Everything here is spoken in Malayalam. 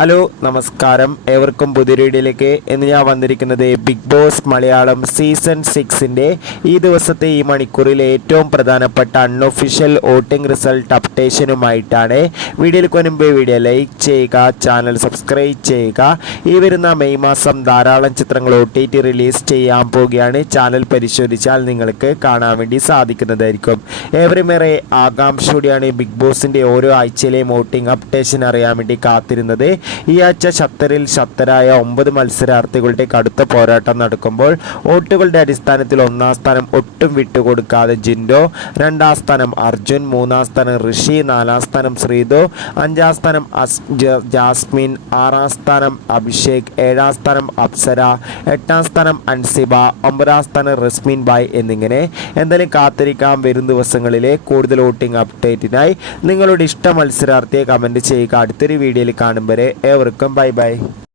ഹലോ നമസ്കാരം. ഏവർക്കും പുതിയ വീഡിയോയിലേക്ക് ഇന്ന് ഞാൻ വന്നിരിക്കുന്നത് ബിഗ് ബോസ് മലയാളം സീസൺ സിക്സിന്റെ ഈ ദിവസത്തെ ഈ മണിക്കൂറിൽ ഏറ്റവും പ്രധാനപ്പെട്ട അൺഒഫീഷ്യൽ വോട്ടിംഗ് റിസൾട്ട് അപ്ഡേഷനുമായിട്ടാണ് വീഡിയോയിൽ മുൻപ് വീഡിയോ ലൈക്ക് ചെയ്യുക ചാനൽ സബ്സ്ക്രൈബ് ചെയ്യുക. ഈ വരുന്ന മെയ് മാസം ധാരാളം ചിത്രങ്ങൾ ഒ ടി ടി റിലീസ് ചെയ്യാൻ പോവുകയാണ്. ചാനൽ പരിശോധിച്ചാൽ നിങ്ങൾക്ക് കാണാൻ വേണ്ടി സാധിക്കുന്നതായിരിക്കും. ഏവരുമേറെ ആകാംക്ഷയോടെയാണ് ബിഗ് ബോസിന്റെ ഓരോ ആഴ്ചയിലെയും വോട്ടിംഗ് അപ്ഡേഷൻ അറിയാൻ വേണ്ടി കാത്തിരുന്നത്. ഈ ആഴ്ച ഷത്തറിൽ ശക്തരായ ഒമ്പത് മത്സരാർത്ഥികളുടെ കടുത്ത പോരാട്ടം നടക്കുമ്പോൾ വോട്ടുകളുടെ അടിസ്ഥാനത്തിൽ ഒന്നാം സ്ഥാനം ഒട്ടും വിട്ടുകൊടുക്കാതെ ജിൻഡോ രണ്ടാം സ്ഥാനം അർജുൻ മൂന്നാം സ്ഥാനം ഋഷി നാലാം സ്ഥാനം ശ്രീതു അഞ്ചാം സ്ഥാനം ജാസ്മിൻ ആറാം സ്ഥാനം അഭിഷേക് ഏഴാം സ്ഥാനം അപ്സര എട്ടാം സ്ഥാനം അൻസിബ ഒമ്പതാം സ്ഥാനം റസ്മിൻ ബായ് എന്നിങ്ങനെ എന്തായാലും കാത്തിരിക്കാം വരും ദിവസങ്ങളിലെ കൂടുതൽ വോട്ടിംഗ് അപ്ഡേറ്റിനായി നിങ്ങളുടെ ഇഷ്ട മത്സരാർത്ഥിയെ കമന്റ് ചെയ്യുക. അടുത്തൊരു വീഡിയോയിൽ കാണും വരെ Eureka, bye bye.